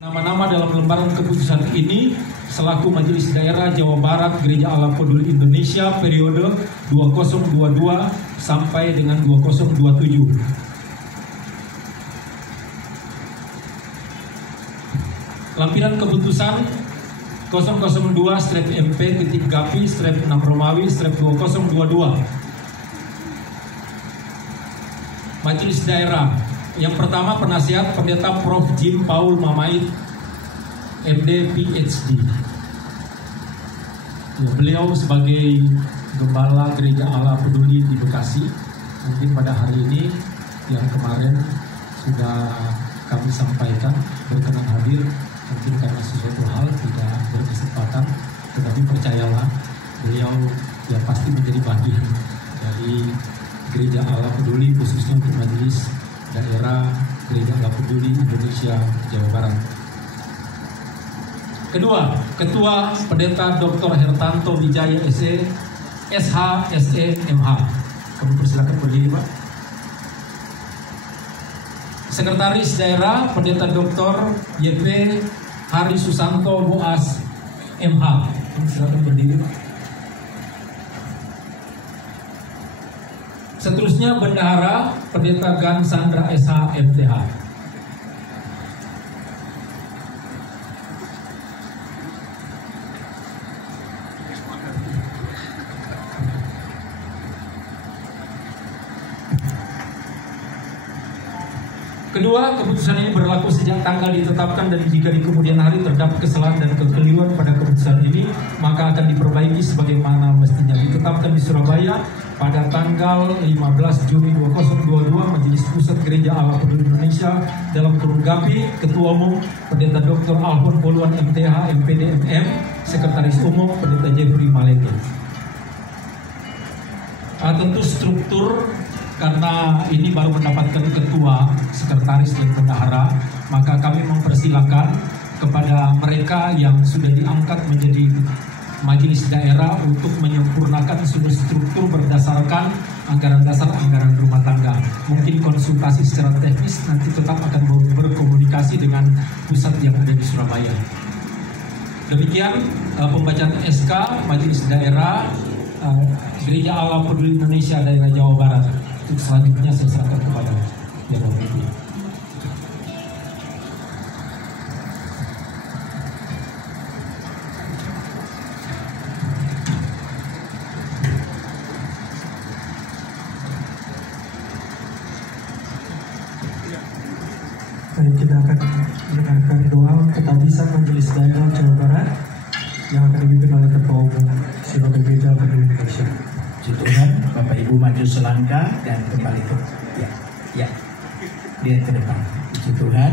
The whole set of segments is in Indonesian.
Nama-nama dalam lembaran keputusan ini selaku Majelis Daerah Jawa Barat Gereja Allah Peduli Indonesia periode 2022 sampai dengan 2027. Lampiran keputusan 002/MP ketik Gapi/6 Romawi/2022. Majelis Daerah. Yang pertama penasihat Pendeta Prof. Jim Paul Mamait, MD PhD. Beliau sebagai Gembala Gereja Allah Peduli di Bekasi. Mungkin pada hari ini yang kemarin sudah kami sampaikan berkenan hadir. Mungkin karena sesuatu hal tidak berkesempatan, tetapi percayalah beliau ya pasti menjadi bagian dari Gereja Allah Peduli, khususnya untuk Majelis Daerah Gereja Allah Peduli Indonesia Jawa Barat. Kedua, Ketua Pendeta Dr. Hertanto Wijaya SE, SH, SE, MH. Kami persilakan berdiri, Pak. Sekretaris Daerah Pendeta Dr. YP Hari Susanto Boas, MH. Kami silakan berdiri, Pak. Seterusnya Bendahara Pendeta Gan Sandra SH MTH. Kedua, keputusan ini berlaku sejak tanggal ditetapkan dan jika di kemudian hari terdapat kesalahan dan kekeliruan pada keputusan ini, maka akan diperbaiki sebagaimana mestinya. Ditetapkan di Surabaya pada tanggal 15 Juni 2022, Majelis Pusat Gereja Allah Peduli Indonesia dalam kurung Gapi, Ketua Umum Pendeta Dr. Alfon Poluan MTH MPD MM, Sekretaris Umum Pendeta Jeffrey Maleke. Tentu struktur, karena ini baru mendapatkan ketua, sekretaris dan bendahara, maka kami mempersilahkan kepada mereka yang sudah diangkat menjadi majelis daerah untuk menyempurnakan seluruh struktur berdasarkan anggaran dasar anggaran rumah tangga. Mungkin konsultasi secara teknis nanti tetap akan berkomunikasi dengan pusat yang ada di Surabaya. Demikian pembacaan SK Majelis Daerah Gereja Allah Peduli Indonesia Daerah Jawa Barat. Untuk selanjutnya saya serahkan kepada Bapak Ibu. Baik, kita akan mendengarkan doa ketabisa Majelis Daerah Jawa Barat yang akan dipimpin oleh Ketua Umum Sinode Gereja Peduli Indonesia. Puji Tuhan, Bapak Ibu maju selangkah dan kembali ke dia ke depan. Puji Tuhan,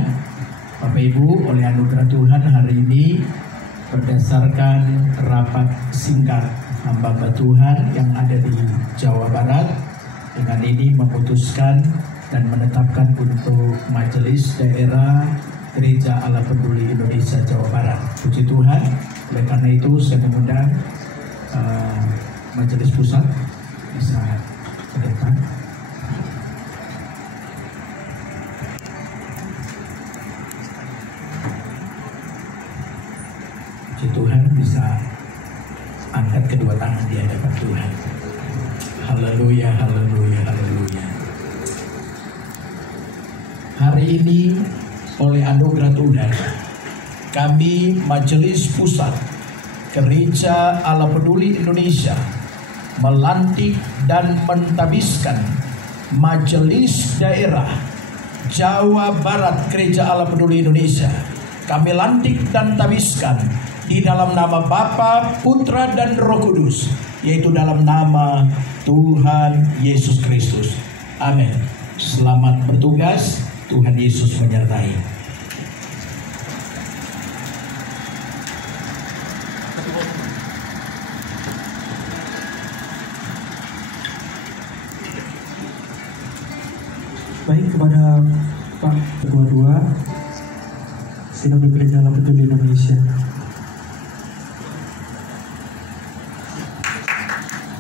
Bapak Ibu oleh anugerah Tuhan hari ini berdasarkan rapat singkat hamba Tuhan yang ada di Jawa Barat, dengan ini memutuskan dan menetapkan untuk Majelis Daerah Gereja Allah Peduli Indonesia Jawa Barat. Puji Tuhan, oleh karena itu saya mengundang Majelis Pusat bisa ke depan. Puji Tuhan, bisa angkat kedua tangan di hadapan Tuhan. Haleluya, haleluya, haleluya. Hari ini oleh anugerah Tuhan, kami Majelis Pusat Gereja Allah Peduli Indonesia melantik dan mentabiskan Majelis Daerah Jawa Barat Gereja Allah Peduli Indonesia. Kami lantik dan tabiskan di dalam nama Bapa, Putra dan Roh Kudus, yaitu dalam nama Tuhan Yesus Kristus. Amin. Selamat bertugas. Tuhan Yesus menyertai. Baik, kepada Pak Ketua Sinode Gereja Allah Peduli Indonesia.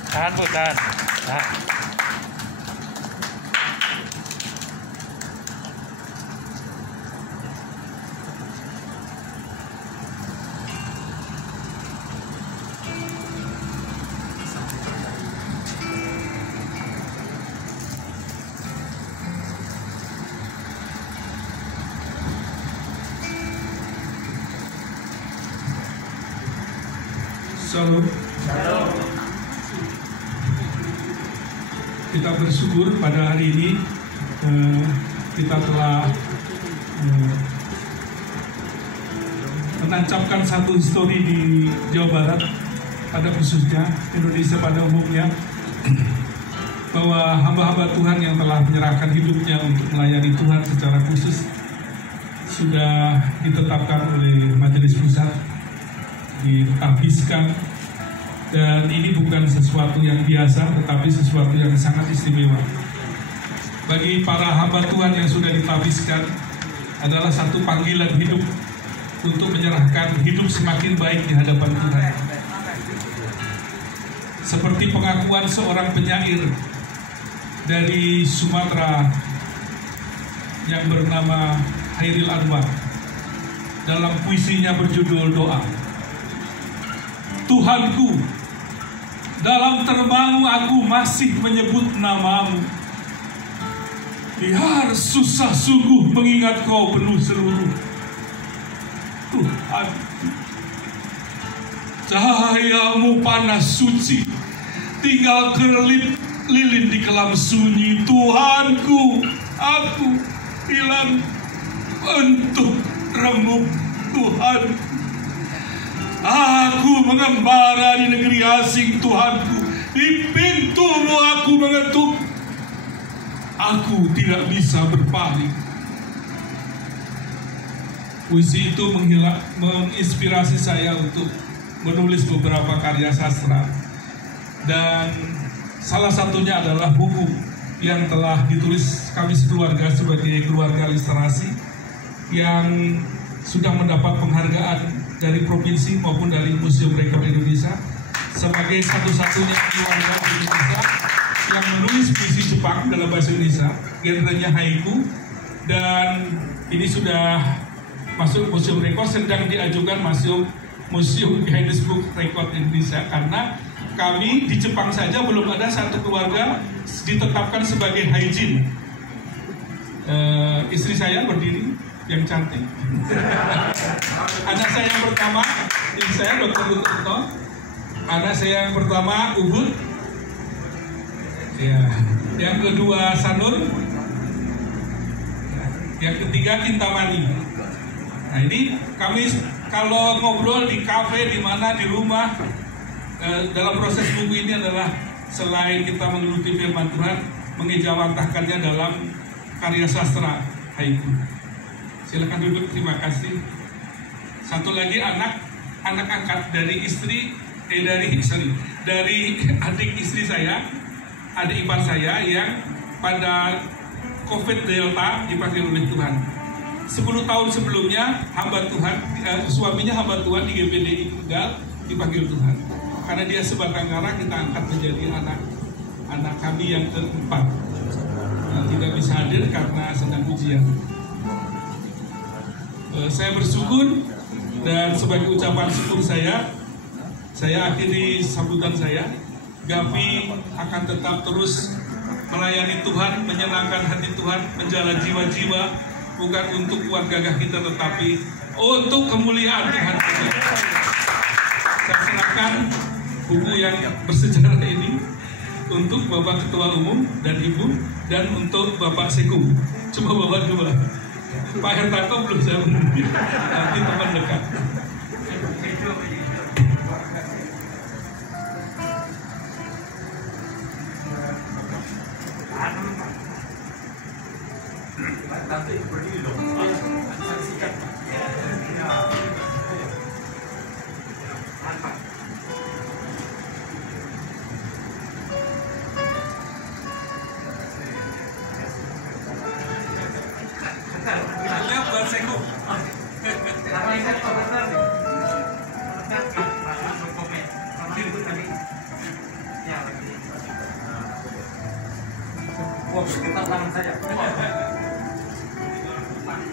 Tahan, Bu, tahan. Shalom. Kita bersyukur pada hari ini kita telah menancapkan satu histori di Jawa Barat, pada khususnya Indonesia pada umumnya, bahwa hamba-hamba Tuhan yang telah menyerahkan hidupnya untuk melayani Tuhan secara khusus sudah ditetapkan oleh Majelis Pusat, ditabiskan, dan ini bukan sesuatu yang biasa tetapi sesuatu yang sangat istimewa. Bagi para hamba Tuhan yang sudah ditabiskan adalah satu panggilan hidup untuk menyerahkan hidup semakin baik di hadapan Tuhan. Seperti pengakuan seorang penyair dari Sumatera yang bernama Hairil Anwar dalam puisinya berjudul Doa. Tuhanku, dalam termangu aku masih menyebut namamu. Biar susah sungguh mengingat kau penuh seluruh. Tuhan, cahayamu panas suci, tinggal kerlip lilin di kelam sunyi. Tuhanku, aku hilang bentuk remuk. Tuhan, aku mengembara di negeri asing. Tuhanku, di pintumu aku mengetuk. Aku tidak bisa berpaling. Puisi itu menginspirasi saya untuk menulis beberapa karya sastra. Dan salah satunya adalah buku yang telah ditulis kami sekeluarga sebagai keluarga literasi yang sudah mendapat penghargaan dari provinsi maupun dari Museum Rekor Indonesia sebagai satu-satunya keluarga di Indonesia yang menulis puisi Jepang dalam bahasa Indonesia, genrenya haiku, dan ini sudah masuk Museum Rekor, sedang diajukan Museum Guinness Book Record Indonesia, karena kami di Jepang saja belum ada satu keluarga ditetapkan sebagai haijin. Istri saya berdiri, yang cantik. Anak saya yang pertama, istri saya Dr. Uto. Anak saya yang pertama Ubud. Ya. Yang kedua Sanur. Yang ketiga Kintamani. Nah ini kami kalau ngobrol di kafe, di mana, di rumah, dalam proses buku ini adalah selain kita menggeluti firman Tuhan, mengejawantahkannya dalam karya sastra haiku. Silakan duduk, terima kasih. Satu lagi anak angkat dari dari adik istri saya, adik ipar saya yang pada COVID Delta dipanggil oleh Tuhan. 10 tahun sebelumnya hamba Tuhan, suaminya hamba Tuhan di GPDI Tegal dipanggil Tuhan. Karena dia sebatang kara, kita angkat menjadi anak kami yang keempat. Tidak bisa hadir karena sedang ujian. Saya bersyukur, dan sebagai ucapan syukur saya akhiri sambutan saya. Gapi akan tetap terus melayani Tuhan, menyenangkan hati Tuhan, menjaga jiwa-jiwa, bukan untuk uang gagah kita, tetapi untuk kemuliaan Tuhan. Saya serahkan buku yang bersejarah ini untuk Bapak Ketua Umum dan Ibu, dan untuk Bapak Sekum. Cuma Bapak dua. Pak Hertanto belum saya umumkan, nanti teman dekat. Berdiri dong. Saksikan.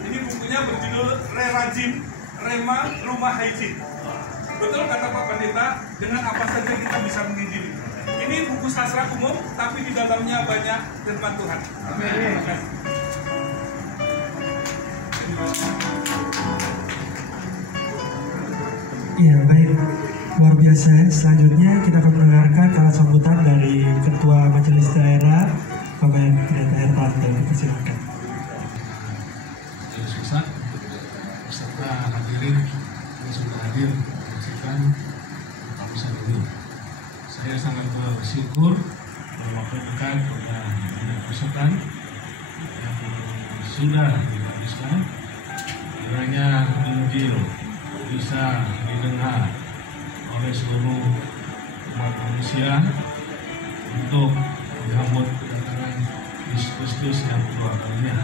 Ini bukunya berjudul Rerajin, Rema Rumah Haijin. Betul kata Pak Pendeta, dengan apa saja kita bisa mengizini. Ini buku sastra umum, tapi di dalamnya banyak firman Tuhan. Terima kasih. Ya, baik. Luar biasa ya. Selanjutnya kita akan mendengarkan kata sambutan dari Ketua Majelis Daerah Bapak Pendeta Hermanto. Silakan. Majelis Pusat beserta hadirin yang sudah hadir menyaksikan Bapak Pusat ini. Saya sangat bersyukur melaporkan kepada Bapak Pusatan yang sudah dihabiskan. Kiranya Injil bisa didengar oleh seluruh umat manusia untuk menyambut kedatangan Yesus Kristus yang kedua kalinya.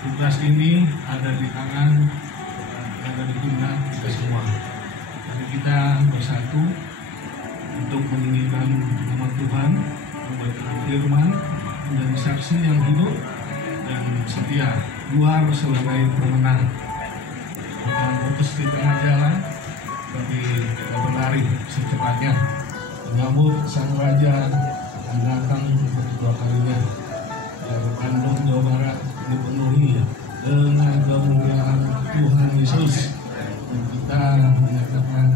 Tugas ini ada di tangan dan ada di pundak kita semua. Mari kita bersatu untuk meninggikan nama Tuhan, membaca firman, menjadi saksi yang hidup dan setia, keluar sebagai pemenang. Bukan putus di tengah jalan, tapi kita berlari secepatnya menyambut Sang Raja yang datang untuk kedua kalinya. Dari Bandung, Jawa Barat dipenuhi dengan kemuliaan Tuhan Yesus. Dan kita menyatakan,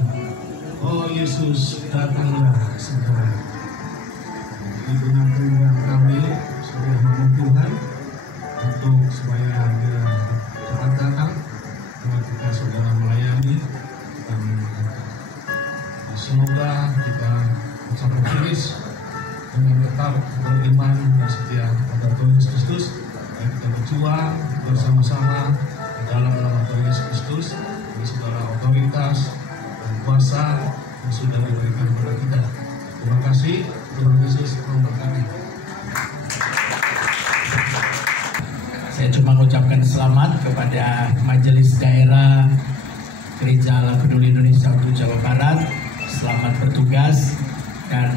oh Yesus datanglah segera. Digunakan kami sebagai hamba Tuhan untuk supaya dia cepat datang. Kita saudara melayani dan semoga kita mencapai finish dengan tetap beriman dan setia pada Tuhan Yesus Kristus. Dan kita berjuang bersama-sama dalam nama Tuhan Yesus Kristus dengan segala otoritas dan kuasa yang sudah diberikan kepada kita. Terima kasih. Tuhan Yesus memberkati. Saya cuma mengucapkan selamat kepada Majelis Daerah Gereja Allah Peduli Indonesia untuk Jawa Barat. Selamat bertugas dan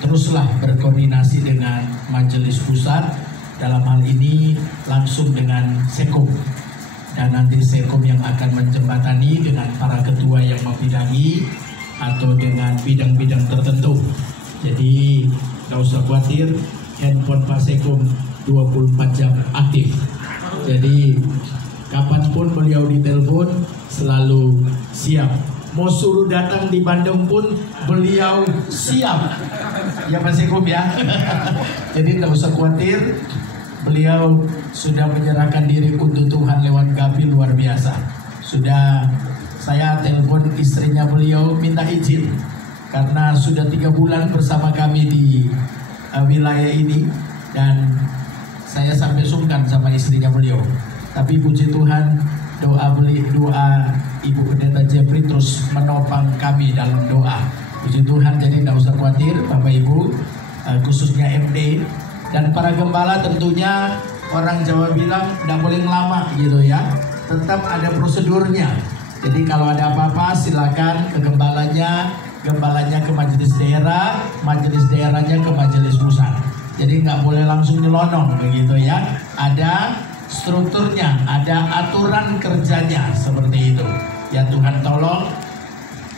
teruslah berkoordinasi dengan Majelis Pusat, dalam hal ini langsung dengan Sekom, dan nanti Sekom yang akan menjembatani dengan para ketua yang membidangi atau dengan bidang-bidang tertentu. Jadi nggak usah khawatir, handphone Pak Sekom 24 jam aktif. Jadi kapanpun beliau ditelepon selalu siap. Mau suruh datang di Bandung pun beliau siap. Ya Pak Sekom ya. Jadi tidak usah khawatir. Beliau sudah menyerahkan diri untuk Tuhan lewat Gapi luar biasa. Sudah saya telepon istrinya beliau minta izin karena sudah 3 bulan bersama kami di wilayah ini, dan saya sampai sungkan sama istrinya beliau. Tapi puji Tuhan, doa Ibu Pendeta Jeffrey terus menopang kami dalam doa. Puji Tuhan, jadi tidak usah khawatir Bapak Ibu, khususnya MD dan para gembala. Tentunya orang Jawa bilang tidak boleh lama gitu ya, tetap ada prosedurnya. Jadi kalau ada apa-apa silakan ke gembalanya ke majelis daerah, majelis daerahnya ke majelis pusat. Jadi nggak boleh langsung nyelonong begitu ya. Ada strukturnya, ada aturan kerjanya seperti itu. Ya Tuhan tolong,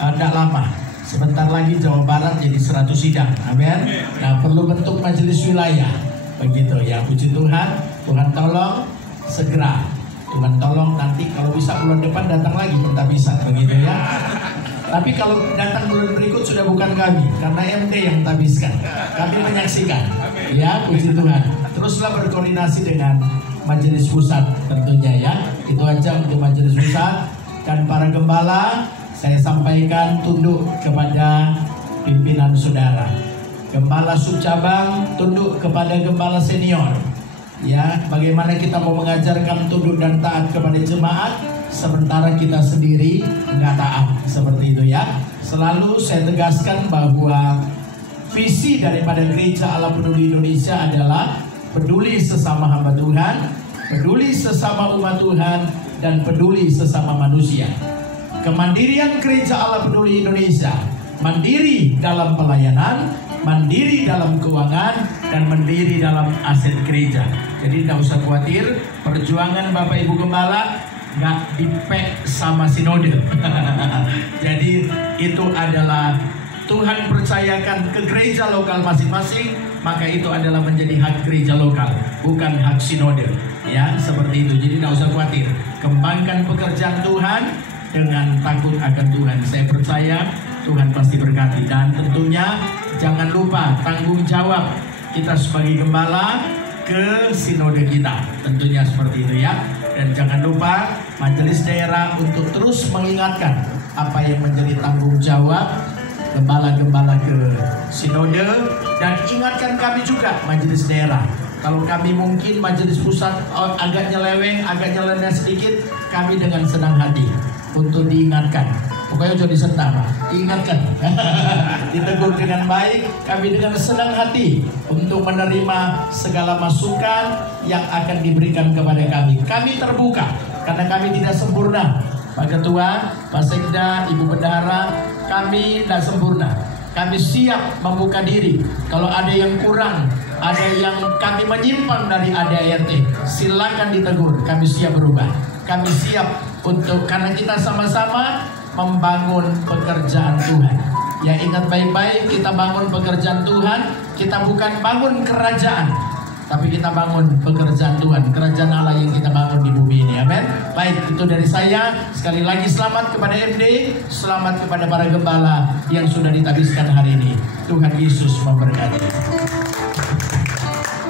tidak lama. Sebentar lagi Jawa Barat jadi 100 sidang. Amin. Nah perlu bentuk majelis wilayah. Begitu ya, puji Tuhan. Tuhan tolong segera. Tuhan tolong nanti kalau bisa bulan depan datang lagi pentabisan. Begitu ya. Tapi kalau datang bulan berikut sudah bukan kami, karena MD yang tabiskan. Kami menyaksikan. Ya, puji Tuhan. Teruslah berkoordinasi dengan majelis pusat tentunya ya. Itu aja untuk majelis pusat. Dan para gembala, saya sampaikan tunduk kepada pimpinan saudara. Gembala subcabang tunduk kepada gembala senior. Ya, bagaimana kita mau mengajarkan tunduk dan taat kepada jemaat sementara kita sendiri nggak taat, seperti itu ya. Selalu saya tegaskan bahwa visi daripada Gereja Allah Peduli Indonesia adalah peduli sesama hamba Tuhan, peduli sesama umat Tuhan, dan peduli sesama manusia. Kemandirian Gereja Allah Peduli Indonesia, mandiri dalam pelayanan, mandiri dalam keuangan, dan mandiri dalam aset gereja. Jadi tidak usah khawatir, perjuangan Bapak Ibu Gembala nggak dipek sama sinode. Jadi itu adalah Tuhan percayakan ke gereja lokal masing-masing, maka itu adalah menjadi hak gereja lokal, bukan hak sinode. Ya, seperti itu. Jadi tidak usah khawatir. Kembangkan pekerjaan Tuhan dengan takut akan Tuhan. Saya percaya Tuhan pasti berkati. Dan tentunya jangan lupa tanggung jawab kita sebagai gembala ke sinode kita, tentunya seperti itu ya. Dan jangan lupa majelis daerah untuk terus mengingatkan apa yang menjadi tanggung jawab gembala-gembala ke sinode, dan ingatkan kami juga majelis daerah. Kalau kami mungkin majelis pusat agak nyeleweng, agak nyeleneh sedikit, kami dengan senang hati untuk diingatkan. Pokoknya jadi senang, diingatkan, ditegur dengan baik. Kami dengan senang hati untuk menerima segala masukan yang akan diberikan kepada kami. Kami terbuka karena kami tidak sempurna. Pak Ketua, Pak Sekda, Ibu Bendahara, kami tidak sempurna. Kami siap membuka diri. Kalau ada yang kurang, ada yang kami menyimpang dari ADART, silakan ditegur. Kami siap berubah. Kami siap untuk, karena kita sama-sama membangun pekerjaan Tuhan. Ya, ingat baik-baik, kita bangun pekerjaan Tuhan. Kita bukan bangun kerajaan, tapi kita bangun pekerjaan Tuhan, kerajaan Allah yang kita bangun di bumi ini. Amin. Baik, itu dari saya. Sekali lagi selamat kepada MD, selamat kepada para gembala yang sudah ditabiskan hari ini. Tuhan Yesus memberkati.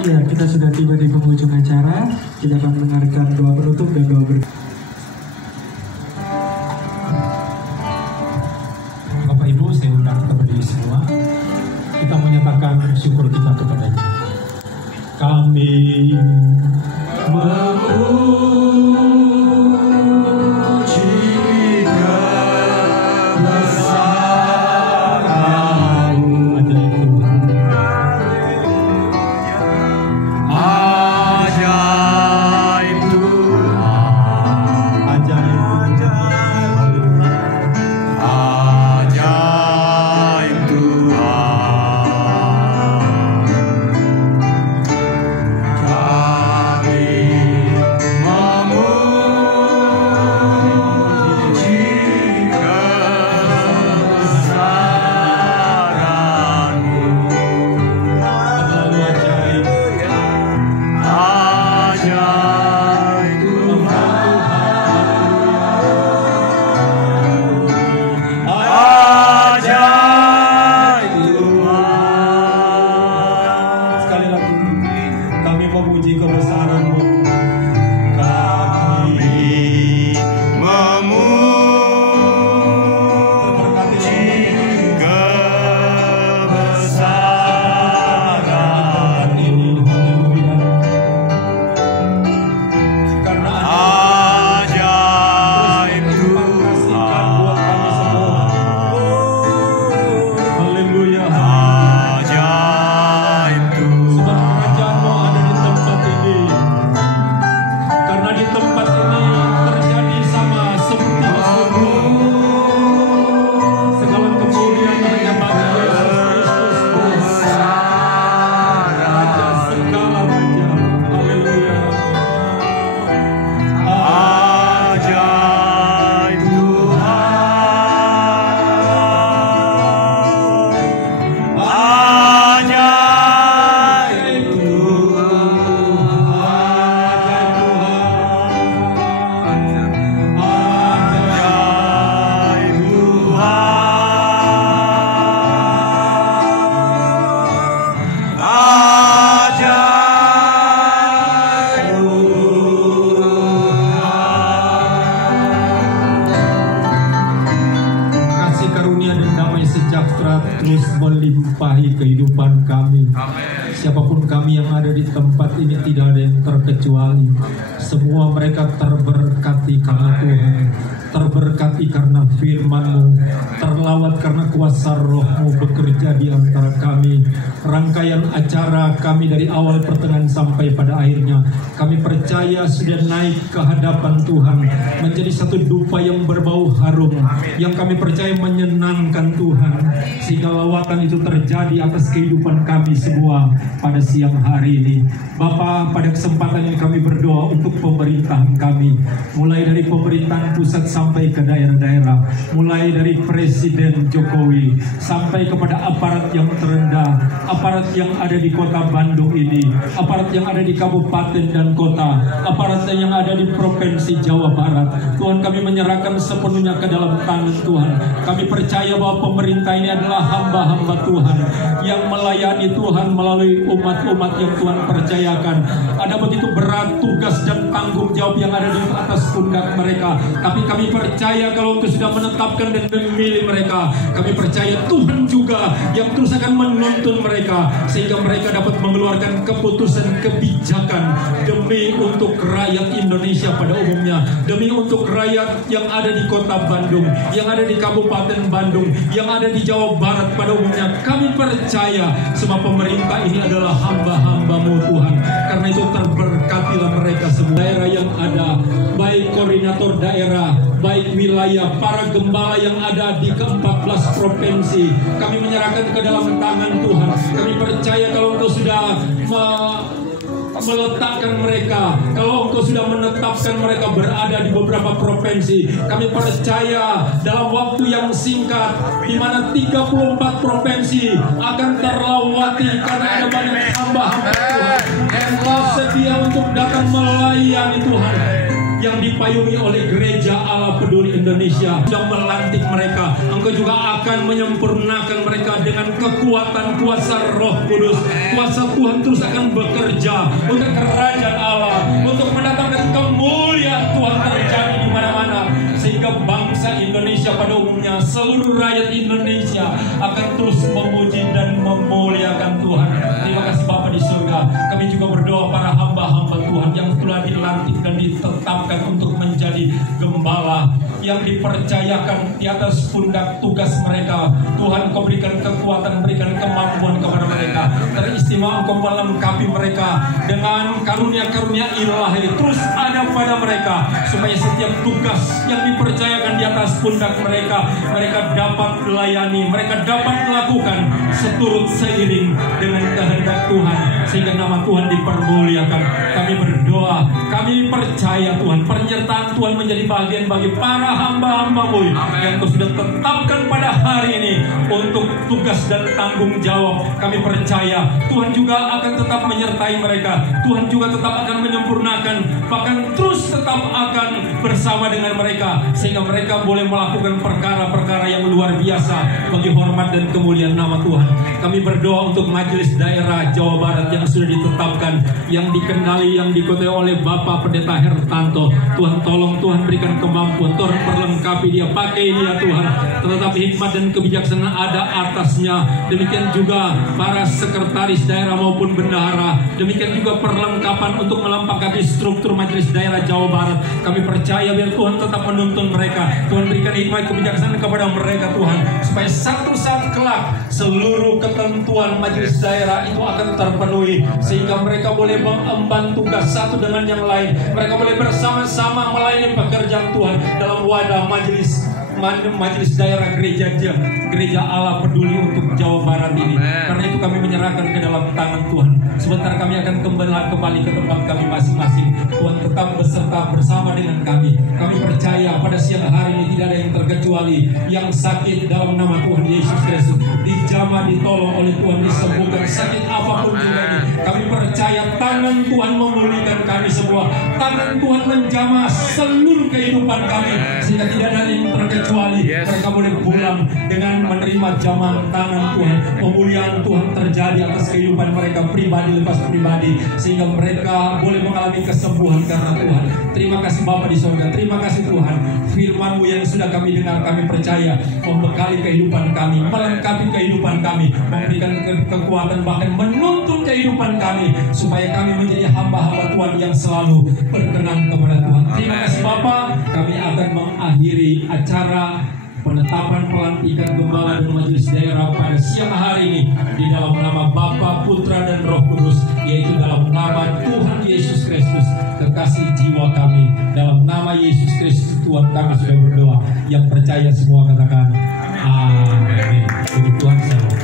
Ya, kita sudah tiba di penghujung acara. Kita akan mendengarkan doa penutup dan doa berkah. Bapak Ibu, saya undang kita berdiri semua. Kita menyatakan syukur kita kepadanya. Kami memuji kebesaran-Mu, ajaib Tuhan, ajaib terus melimpahi kehidupan kami. Siapapun kami yang ada di tempat ini tidak ada yang terkecuali. Semua mereka terberkati karena Tuhan, terberkati karena firman-Mu, terlawat karena kuasa Roh-Mu bekerja di antara kami. Rangkaian acara kami dari awal pertengahan sampai pada akhirnya, kami percaya sudah naik ke hadapan Tuhan, menjadi satu dupa yang berbau harum, yang kami percaya menyenangkan Tuhan, sehingga lawatan itu terjadi atas kehidupan kami semua pada siang hari ini. Bapa, pada kesempatan ini kami berdoa untuk pemerintahan kami, mulai dari pemerintahan pusat sampai ke daerah-daerah. mereka, mulai dari Presiden Jokowi sampai kepada aparat yang terendah, aparat yang ada di kota Bandung ini, aparat yang ada di kabupaten dan kota, aparat yang ada di Provinsi Jawa Barat. Tuhan, kami menyerahkan sepenuhnya ke dalam tangan Tuhan. Kami percaya bahwa pemerintah ini adalah hamba-hamba Tuhan yang melayani Tuhan melalui umat-umat yang Tuhan percayakan. Ada begitu berat tugas dan tanggung jawab yang ada di atas pundak mereka, tapi kami percaya kalau Engkau sudah menetapkan dan memilih mereka, kami percaya Tuhan juga yang terus akan menuntun mereka sehingga mereka dapat mengeluarkan keputusan kebijakan demi untuk rakyat Indonesia pada umumnya, demi untuk rakyat yang ada di kota Bandung, yang ada di Kabupaten Bandung, yang ada di Jawa Barat pada umumnya. Kami percaya semua pemerintah ini adalah hamba-hamba-Mu Tuhan. Karena itu terberkatilah mereka semua, daerah yang ada, baik koordinator daerah, baik wilayah, para gembala yang ada di ke-14 provinsi. Kami menyerahkan ke dalam tangan Tuhan. Kami percaya kalau Engkau sudah meletakkan mereka, kalau Engkau sudah menetapkan mereka berada di beberapa provinsi, kami percaya dalam waktu yang singkat, di mana 34 provinsi akan terlewati karena ada banyak hamba-hamba Tuhan yang telah sedia untuk datang melayani Tuhan, yang dipayungi oleh Gereja Allah Peduli Indonesia. Sudah melantik mereka, Engkau juga akan menyempurnakan mereka dengan kekuatan kuasa Roh Kudus. Kuasa Tuhan terus akan bekerja untuk kerajaan Allah, untuk mendatangkan kemuliaan Tuhan terjadi di mana-mana, sehingga bangsa Indonesia pada umumnya, seluruh rakyat Indonesia akan terus memuji dan memuliakan Tuhan. Terima kasih Bapa di surga. Kami juga berdoa para hamba-hamba Tuhan yang telah dilantik dan ditetapkan untuk menjadi gembala, yang dipercayakan di atas pundak tugas mereka. Tuhan, Kau berikan kekuatan, berikan kemampuan kepada mereka. Teristimewa Engkau melengkapi mereka dengan karunia-karunia ilahi terus ada pada mereka, supaya setiap tugas yang dipercayakan di atas pundak mereka, mereka dapat melayani, mereka dapat melakukan seturut seiring dengan kehendak Tuhan, sehingga nama Tuhan dipermuliakan. Kami berdoa, kami percaya Tuhan, penyertaan Tuhan menjadi bagian bagi para hamba-hamba-Mu yang Kau sudah tetapkan pada hari ini untuk tugas dan tanggung jawab. Kami percaya Tuhan juga akan tetap menyertai mereka, Tuhan juga tetap akan menyempurnakan, bahkan terus tetap akan bersama dengan mereka, sehingga mereka boleh melakukan perkara-perkara yang luar biasa bagi hormat dan kemuliaan nama Tuhan. Kami berdoa untuk majelis daerah Jawa Barat yang sudah ditetapkan, yang dikendali, yang dikuasai oleh Bapak Pendeta Hertanto. Tuhan tolong, Tuhan berikan kemampuan, Tuhan perlengkapi dia, pakai dia Tuhan, tetapi hikmat dan kebijaksanaan ada atasnya. Demikian juga para sekretaris daerah maupun bendahara, demikian juga perlengkapan untuk melengkapi struktur majelis daerah Jawa Barat. Kami percaya biar Tuhan tetap menuntun mereka, Tuhan berikan hikmat kebijaksanaan kepada mereka Tuhan, supaya satu saat kelak seluruh ketentuan majelis daerah itu akan terpenuhi, sehingga mereka boleh mengemban tugas satu dengan yang lain. Mereka boleh bersama-sama melayani pekerjaan Tuhan dalam wadah majelis daerah gereja Allah Peduli untuk Jawa Barat ini. Karena itu kami menyerahkan ke dalam tangan Tuhan. Sebentar kami akan kembali ke tempat kami masing-masing. Tuhan tetap beserta bersama dengan kami. Kami percaya pada siang hari ini tidak ada yang terkecuali yang sakit dalam nama Tuhan Yesus Kristus, dijamah, ditolong oleh Tuhan, disembuhkan sakit apapun juga ini. Kami percaya tangan Tuhan memulihkan kami semua. Tangan Tuhan menjamah seluruh kehidupan kami, sehingga tidak ada yang terkecuali. Mereka boleh pulang dengan menerima jamaah tangan Tuhan. Pemulihan Tuhan terjadi atas kehidupan mereka pribadi lepas pribadi, sehingga mereka boleh mengalami kesembuhan karena Tuhan. Terima kasih Bapa di surga. Terima kasih Tuhan, firman-Mu yang sudah kami dengar, kami percaya membekali kehidupan kami, melengkapi kehidupan kami, memberikan kekuatan, bahkan menuntun kehidupan kami, supaya kami menjadi hamba-hamba Tuhan yang selalu berkenan kepada Tuhan. Terima kasih Bapa. Kami akan mengakhiri acara penetapan pelantikan gembala dan majelis daerah pada siang hari ini di dalam nama Bapa, Putra dan Roh Kudus, yaitu dalam nama Tuhan Yesus Kristus, kekasih jiwa kami. Dalam nama Yesus Kristus Tuhan kami sudah berdoa. Yang percaya semua katakan amin. Puji Tuhan. Shalom.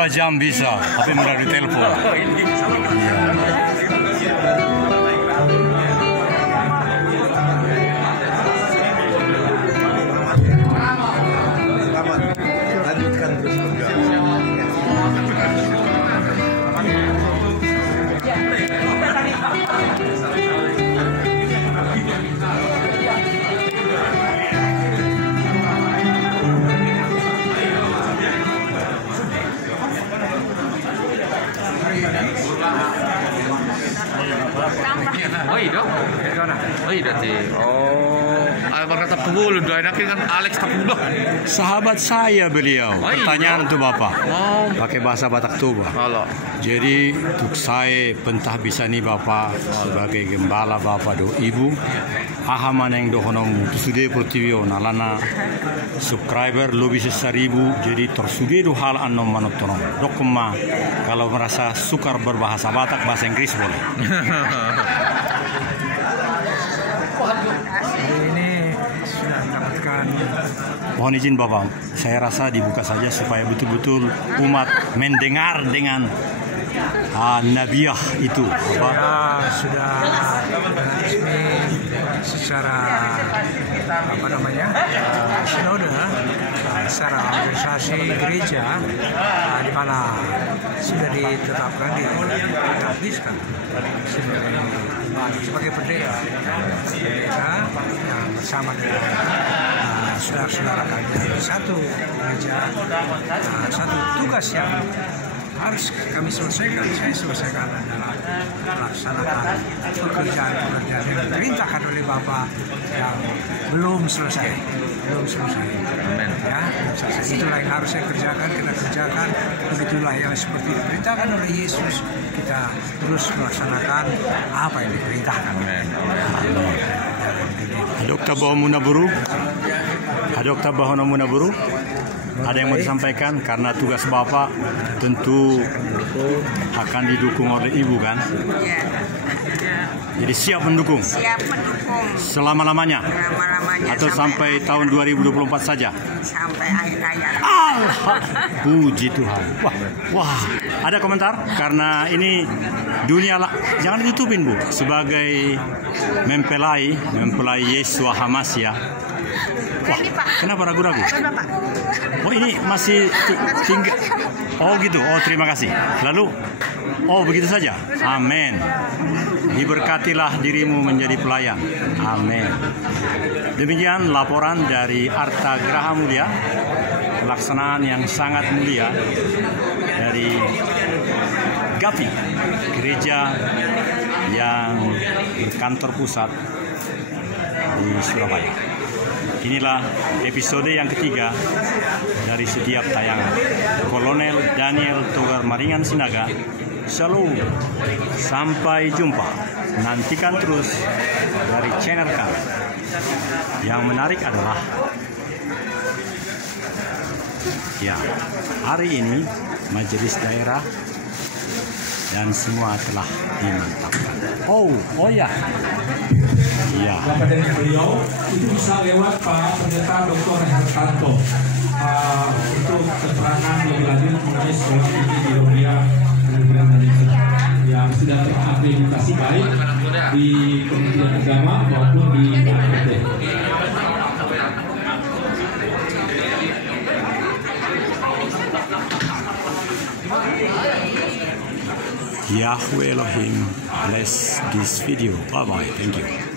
2 jam bisa, tapi melalui telepon. Lanjutkan terus juga. Sahabat saya beliau. Pertanyaan untuk Bapak. Pakai bahasa Batak Toba. Jadi untuk saya pentah bisa nih Bapak sebagai gembala Bapak do Ibu. Aha maneng do honom sude protivio nalana subscriber lebih 1000 jadi tersude do hal anom manotonom. Dokma kalau merasa sukar berbahasa Batak bahasa Inggris boleh. Ini sudah mendapatkan. Mohon izin Bapak, saya rasa dibuka saja supaya betul-betul umat mendengar dengan nabiah itu. Sudah resmi secara sinode, secara organisasi gereja, di mana sudah ditetapkan ditabliskan sebagai pendeta yang bersama dengan saudara-saudara kami satu gereja, satu tugas yang harus kami selesaikan. Saya selesaikan adalah melaksanakan pekerjaan-pekerjaan yang diperintahkan oleh Bapak yang belum selesai. Ya, itulah yang harus saya kerjakan, kita kerjakan. Begitulah yang seperti diperintahkan oleh Yesus, kita terus melaksanakan apa yang diperintahkan. Dokter Bahona Munaburu, ada yang mau disampaikan karena tugas Bapak tentu akan didukung oleh Ibu kan? Jadi siap mendukung? Siap mendukung. Selama-lamanya? Selama-lamanya. Atau sampai tahun 2024 saja? Sampai akhir hayat. Puji Tuhan. Wah, ada komentar? Karena ini dunia jangan ditutupin Bu. Sebagai mempelai Yesus Hamas ya. Wah, kenapa ragu-ragu? Oh ini masih tinggal. Oh gitu. Oh terima kasih. Lalu, oh begitu saja. Amin. Diberkatilah dirimu menjadi pelayan. Amin. Demikian laporan dari Arta Graha Mulia, pelaksanaan yang sangat mulia dari GAPI, gereja yang berkantor pusat di Surabaya. Inilah episode yang ketiga dari setiap tayangan. Kolonel Daniel Togar Maringan Sinaga. Shalom. Sampai jumpa. Nantikan terus dari channel kami. Yang menarik adalah ya, hari ini majelis daerah dan semua telah dimantapkan. Oh ya. Iya. Bapak dan beliau itu bisa lewat Pak Pendeta Dr. Hertanto untuk keterangan lebih lanjut mengenai sekolah tinggi di Rombia yang sudah terakreditasi baik di Kementerian Agama maupun di KPT. Yahweh Elohim bless this video. Bye bye. Thank you.